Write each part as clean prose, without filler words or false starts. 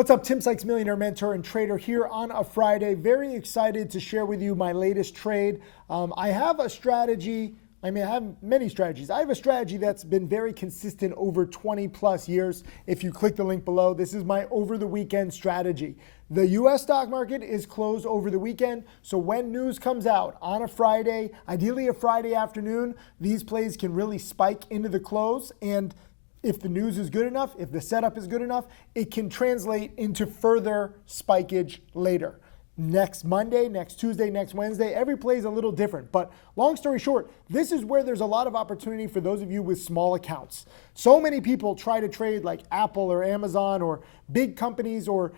What's up, Tim Sykes, millionaire mentor and trader here on a Friday. Very excited to share with you my latest trade. I have a strategy. I have many strategies. I have a strategy that's been very consistent over 20 plus years. If you click the link below, this is my over the weekend strategy. The US stock market is closed over the weekend. So when news comes out on a Friday, ideally a Friday afternoon, these plays can really spike into the close. And if the news is good enough, if the setup is good enough, it can translate into further spikeage later. Next Monday, next Tuesday, next Wednesday, every play is a little different. But long story short, this is where there's a lot of opportunity for those of you with small accounts. So many people try to trade like Apple or Amazon or big companies or,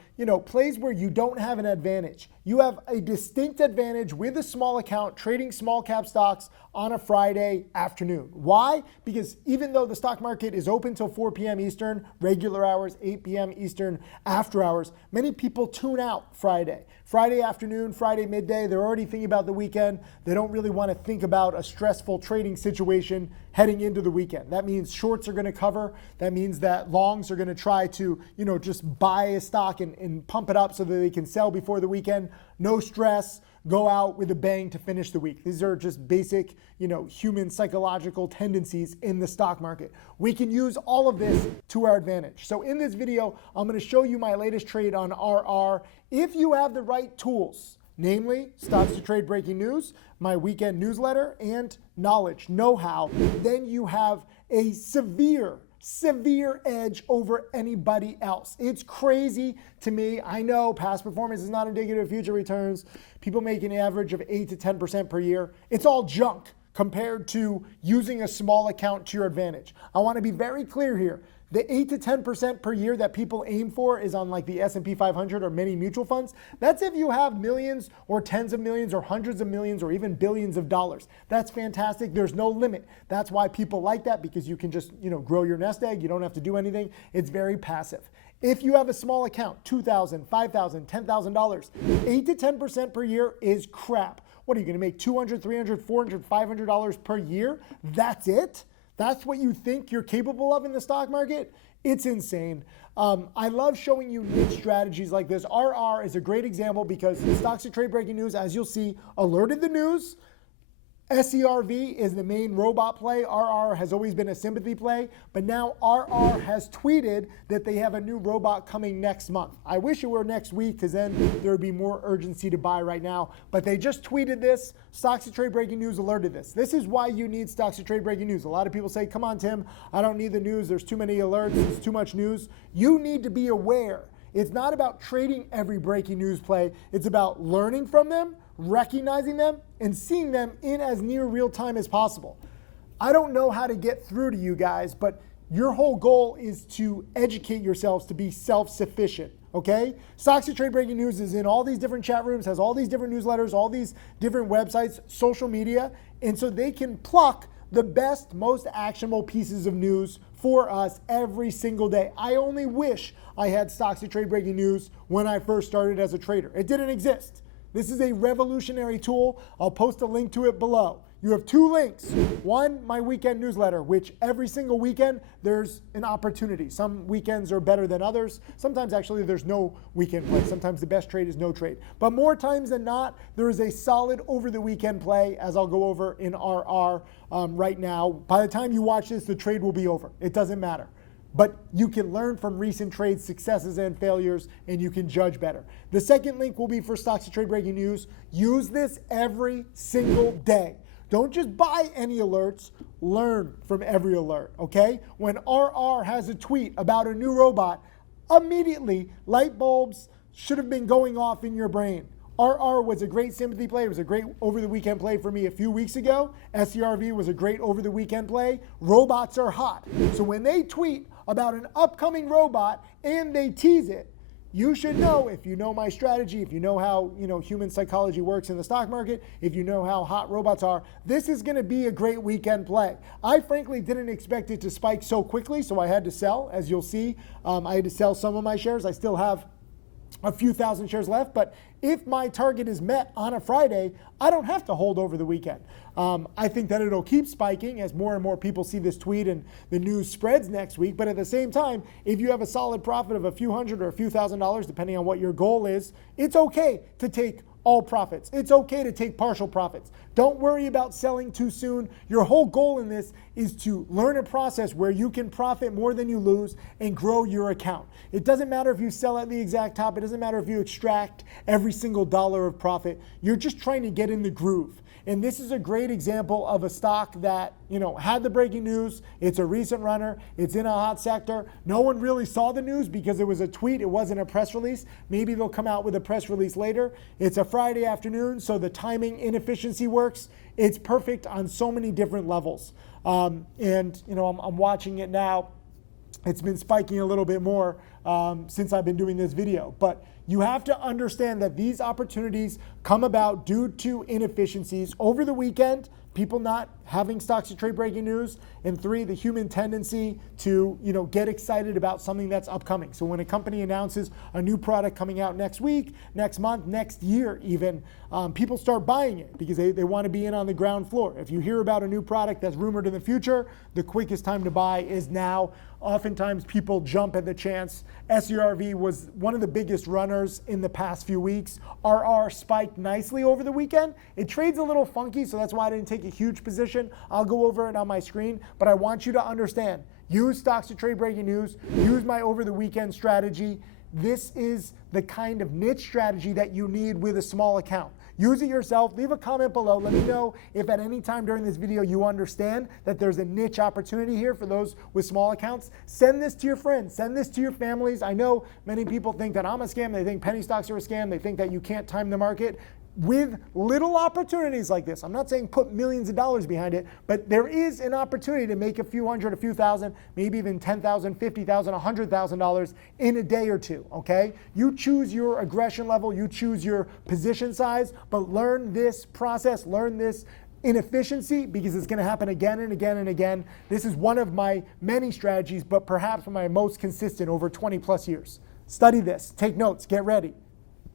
plays where you don't have an advantage. You have a distinct advantage with a small account trading small cap stocks on a Friday afternoon. Why? Because even though the stock market is open till 4 p.m. Eastern, regular hours, 8 p.m. Eastern, after hours, many people tune out Friday afternoon, Friday midday. They're already thinking about the weekend. They don't really want to think about a stressful trading situation heading into the weekend. That means shorts are going to cover. That means that longs are going to try to, just buy a stock and pump it up so that they can sell before the weekend. No stress. Go out with a bang to finish the week. These are just basic, human psychological tendencies in the stock market. We can use all of this to our advantage. So in this video, I'm going to show you my latest trade on RR. If you have the right tools, namely Stocks to Trade Breaking News, my weekend newsletter, and knowledge, know-how, then you have a severe edge over anybody else. It's crazy to me. I know past performance is not indicative of future returns. People make an average of 8 to 10% per year. It's all junk compared to using a small account to your advantage. I want to be very clear here. The 8 to 10% per year that people aim for is on like the S&P 500 or many mutual funds. That's if you have millions or tens of millions or hundreds of millions or even billions of dollars. That's fantastic. There's no limit. That's why people like that, because you can just, grow your nest egg. You don't have to do anything. It's very passive. If you have a small account, $2,000, $5,000, $10,000, 8 to 10% per year is crap. What are you going to make? $200, $300, $400, $500 per year? That's it? That's what you think you're capable of in the stock market? It's insane. I love showing you niche strategies like this. RR is a great example because Stocks to Trade Breaking News, as you'll see, alerted the news. SERV is the main robot play. RR has always been a sympathy play, but now RR has tweeted that they have a new robot coming next month. I wish it were next week because then there would be more urgency to buy right now, but they just tweeted this. Stocks to Trade Breaking News alerted this. This is why you need Stocks to Trade Breaking News. A lot of people say, come on, Tim, I don't need the news. There's too many alerts. It's too much news. You need to be aware. It's not about trading every breaking news play. It's about learning from them, recognizing them, and seeing them in as near real time as possible. I don't know how to get through to you guys, but your whole goal is to educate yourselves to be self-sufficient, okay? Stocks to Trade Breaking News is in all these different chat rooms, has all these different newsletters, all these different websites, social media, and so they can pluck the best, most actionable pieces of news for us every single day. I only wish I had Stocks to Trade Breaking News when I first started as a trader. It didn't exist. This is a revolutionary tool. I'll post a link to it below. You have two links. One, my weekend newsletter, which every single weekend there's an opportunity. Some weekends are better than others. Sometimes actually there's no weekend play. Sometimes the best trade is no trade. But more times than not, there is a solid over the weekend play, as I'll go over in RR right now. By the time you watch this, the trade will be over. It doesn't matter. But you can learn from recent trade successes and failures, and you can judge better. The second link will be for Stocks to Trade Breaking News. Use this every single day. Don't just buy any alerts, learn from every alert, okay? When RR has a tweet about a new robot, immediately light bulbs should have been going off in your brain. RR was a great sympathy play. It was a great over-the-weekend play for me a few weeks ago. SERV was a great over-the-weekend play. Robots are hot. So when they tweet about an upcoming robot and they tease it, you should know, if you know my strategy, if you know how human psychology works in the stock market, if you know how hot robots are, this is going to be a great weekend play. I frankly didn't expect it to spike so quickly, so I had to sell. As you'll see, I had to sell some of my shares. I still have a few thousand shares left, but if my target is met on a Friday, I don't have to hold over the weekend. I think that it'll keep spiking as more and more people see this tweet and the news spreads next week. But at the same time, if you have a solid profit of a few hundred or a few $1,000s, depending on what your goal is, it's okay to take all profits. It's okay to take partial profits. Don't worry about selling too soon. Your whole goal in this is to learn a process where you can profit more than you lose and grow your account. It doesn't matter if you sell at the exact top. It doesn't matter if you extract every single dollar of profit. You're just trying to get in the groove. And this is a great example of a stock that, had the breaking news. It's a recent runner. It's in a hot sector. No one really saw the news because it was a tweet. It wasn't a press release. Maybe they'll come out with a press release later. It's a Friday afternoon, so the timing inefficiency works. It's perfect on so many different levels. I'm watching it now. It's been spiking a little bit more since I've been doing this video. But you have to understand that these opportunities come about due to inefficiencies over the weekend, people not having stocks to trade breaking news, and 3, the human tendency to get excited about something that's upcoming. So when a company announces a new product coming out next week, next month, next year even, people start buying it because they want to be in on the ground floor. If you hear about a new product that's rumored in the future, the quickest time to buy is now. Oftentimes people jump at the chance. SERV was one of the biggest runners in the past few weeks. RR spiked nicely over the weekend. It trades a little funky, so that's why I didn't take a huge position. I'll go over it on my screen, but I want you to understand. Use stocks to trade breaking news. Use my over the weekend strategy. This is the kind of niche strategy that you need with a small account. Use it yourself. Leave a comment below. Let me know if at any time during this video you understand that there's a niche opportunity here for those with small accounts. Send this to your friends. Send this to your families. I know many people think that I'm a scam. They think penny stocks are a scam. They think that you can't time the market. With little opportunities like this, I'm not saying put millions of dollars behind it, but there is an opportunity to make a few hundred, a few thousand, maybe even $10,000, $50,000, $100,000 in a day or two, okay? You choose your aggression level, you choose your position size, but learn this process, learn this inefficiency because it's gonna happen again and again and again. This is one of my many strategies, but perhaps my most consistent over 20 plus years. Study this, take notes, get ready.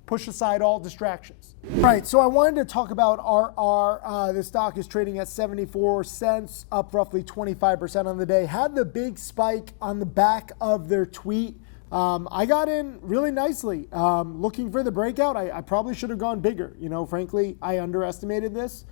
Push aside all distractions. All right, so I wanted to talk about RR. The stock is trading at 74 cents, up roughly 25% on the day. Had the big spike on the back of their tweet. I got in really nicely. Looking for the breakout, I probably should have gone bigger. Frankly, I underestimated this.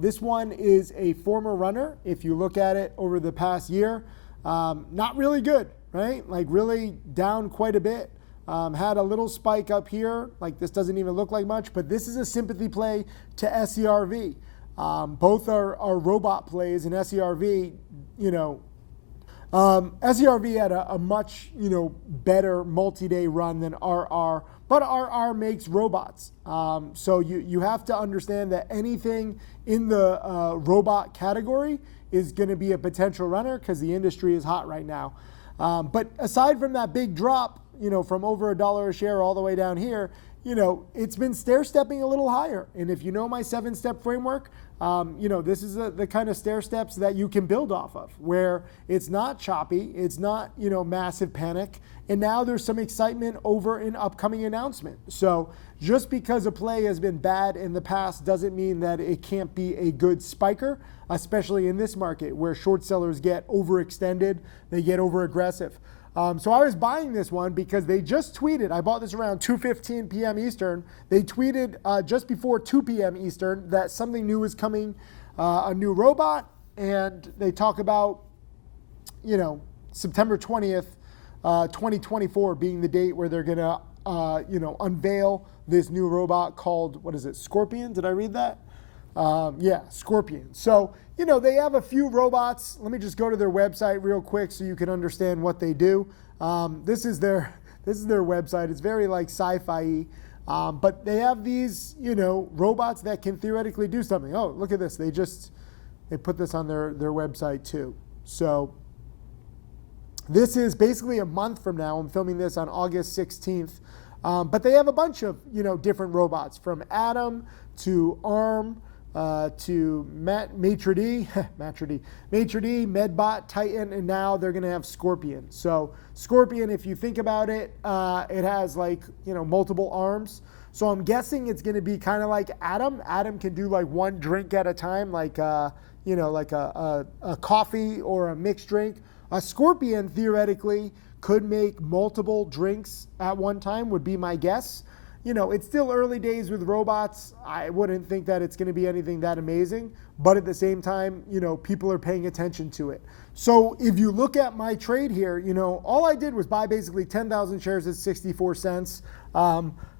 This one is a former runner. If you look at it over the past year, not really good, right? Like really down quite a bit. Had a little spike up here, like this doesn't even look like much, but this is a sympathy play to SERV. Both are robot plays, and SERV, SERV had a much, better multi-day run than RR, but RR makes robots. So you have to understand that anything in the robot category is going to be a potential runner because the industry is hot right now. But aside from that big drop, from over $1 a share all the way down here, it's been stair-stepping a little higher. And if you know my 7-step framework, this is the kind of stair steps that you can build off of, where it's not choppy, it's not, massive panic. And now there's some excitement over an upcoming announcement. So just because a play has been bad in the past doesn't mean that it can't be a good spiker, especially in this market where short sellers get overextended, they get over-aggressive. So I was buying this one because they just tweeted. I bought this around 2:15 p.m. Eastern. They tweeted just before 2 p.m. Eastern that something new is coming, a new robot, and they talk about, September 20th, 2024 being the date where they're gonna, unveil this new robot called, what is it, Scorpion? Did I read that? Yeah, Scorpion. So, they have a few robots. Let me just go to their website real quick so you can understand what they do. This is their website. It's very like sci-fi-y. But they have these, robots that can theoretically do something. Oh, look at this. They put this on their website too. So this is basically a month from now. I'm filming this on August 16th. But they have a bunch of, different robots from Atom to ARM, to Maitre D, Medbot, Titan, and now they're going to have Scorpion. So Scorpion, if you think about it, it has like, multiple arms. So I'm guessing it's going to be kind of like Atom. Atom can do like one drink at a time, like a coffee or a mixed drink. A Scorpion theoretically could make multiple drinks at one time, would be my guess. It's still early days with robots. I wouldn't think that it's going to be anything that amazing, but at the same time, people are paying attention to it. So if you look at my trade here, all I did was buy basically 10,000 shares at 64 cents.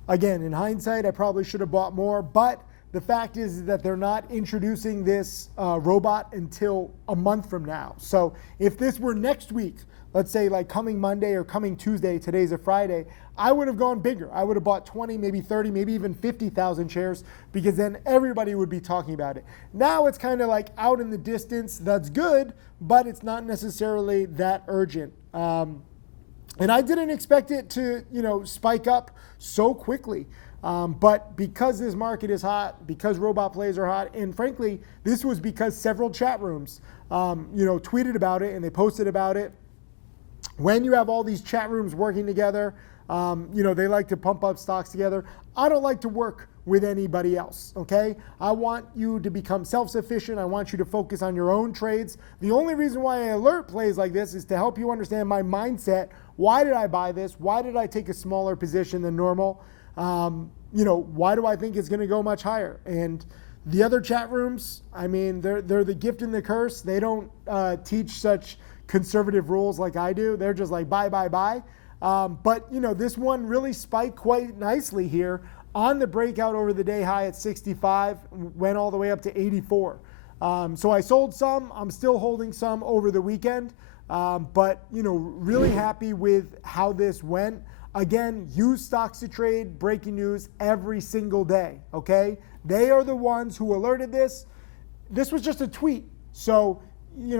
Again, in hindsight, I probably should have bought more, but the fact is that they're not introducing this robot until a month from now. So if this were next week, let's say like coming Monday or coming Tuesday, today's a Friday, I would have gone bigger. I would have bought 20, maybe 30, maybe even 50,000 shares, because then everybody would be talking about it. Now it's kind of like out in the distance. That's good, but it's not necessarily that urgent. And I didn't expect it to, spike up so quickly. But because this market is hot, because robot plays are hot, and frankly, this was because several chat rooms, tweeted about it and they posted about it. When you have all these chat rooms working together, they like to pump up stocks together. I don't like to work with anybody else, okay? I want you to become self-sufficient. I want you to focus on your own trades. The only reason why I alert plays like this is to help you understand my mindset. Why did I buy this? Why did I take a smaller position than normal? Why do I think it's going to go much higher? And the other chat rooms, they're the gift and the curse. They don't teach such conservative rules like I do. They're just like buy, buy, buy. But this one really spiked quite nicely here on the breakout over the day high at 65, went all the way up to 84. So I sold some. I'm still holding some over the weekend, but really happy with how this went. Again, use Stocks to Trade Breaking News every single day, okay? They are the ones who alerted this. This was just a tweet. So,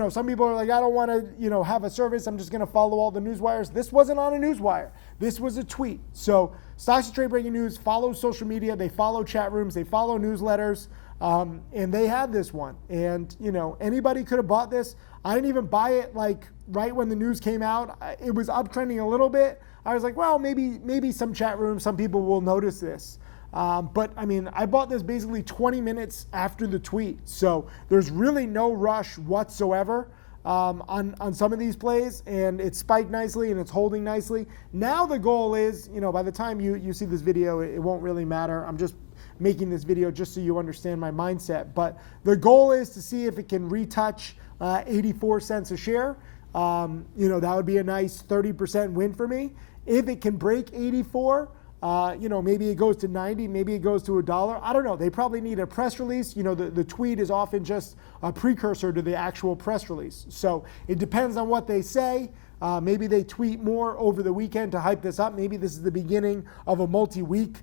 some people are like, I don't want to, have a service. I'm just going to follow all the news wires. This wasn't on a news wire. This was a tweet. So Stocks to Trade Breaking News follows social media. They follow chat rooms. They follow newsletters. And they had this one. And, anybody could have bought this. I didn't even buy it like right when the news came out. It was uptrending a little bit. I was like, well, maybe some chat rooms, some people will notice this. But I bought this basically 20 minutes after the tweet. So there's really no rush whatsoever on some of these plays, and it spiked nicely and it's holding nicely. Now the goal is, by the time you see this video, it won't really matter. I'm just making this video just so you understand my mindset. But the goal is to see if it can retouch 84 cents a share. That would be a nice 30% win for me. If it can break 84, maybe it goes to 90, maybe it goes to $1. I don't know. They probably need a press release. The tweet is often just a precursor to the actual press release. So it depends on what they say. Maybe they tweet more over the weekend to hype this up. Maybe this is the beginning of a multi-week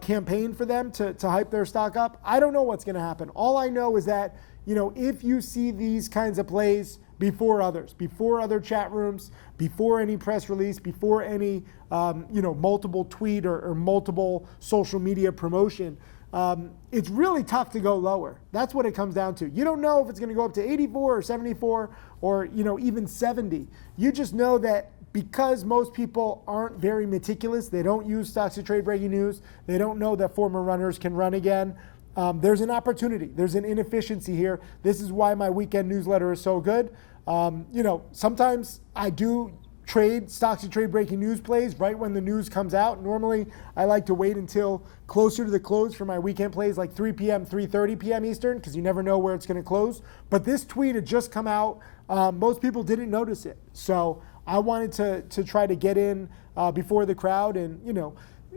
campaign for them to hype their stock up. I don't know what's going to happen. All I know is that, if you see these kinds of plays before others, before other chat rooms, before any press release, before any, multiple tweet or multiple social media promotion, it's really tough to go lower. That's what it comes down to. You don't know if it's going to go up to 84 or 74 or, even 70. You just know that because most people aren't very meticulous, they don't use Stocks to Trade Breaking News, they don't know that former runners can run again. There's an opportunity. There's an inefficiency here. This is why my weekend newsletter is so good. Sometimes I do trade Stocks to Trade Breaking News plays right when the news comes out. Normally, I like to wait until closer to the close for my weekend plays, like 3 p.m., 3:30 p.m. Eastern, because you never know where it's going to close. But this tweet had just come out. Most people didn't notice it. So I wanted to try to get in before the crowd, and,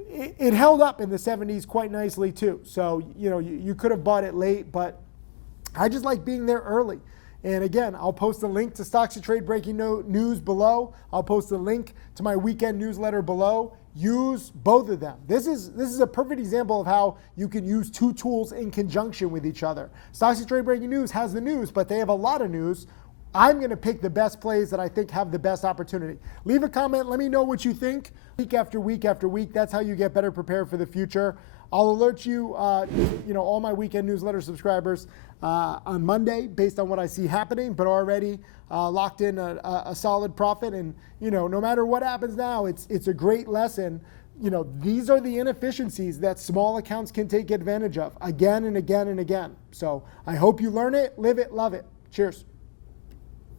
it held up in the 70s quite nicely too. So, you could have bought it late, but I just like being there early. And again, I'll post a link to Stocks to Trade Breaking News below. I'll post a link to my weekend newsletter below. Use both of them. This is a perfect example of how you can use two tools in conjunction with each other. Stocks to Trade Breaking News has the news, but they have a lot of news. I'm going to pick the best plays that I think have the best opportunity. Leave a comment. Let me know what you think. Week after week after week, that's how you get better prepared for the future. I'll alert you, all my weekend newsletter subscribers on Monday based on what I see happening, but already locked in a solid profit. And, no matter what happens now, it's a great lesson. These are the inefficiencies that small accounts can take advantage of again and again and again. So I hope you learn it, live it, love it. Cheers.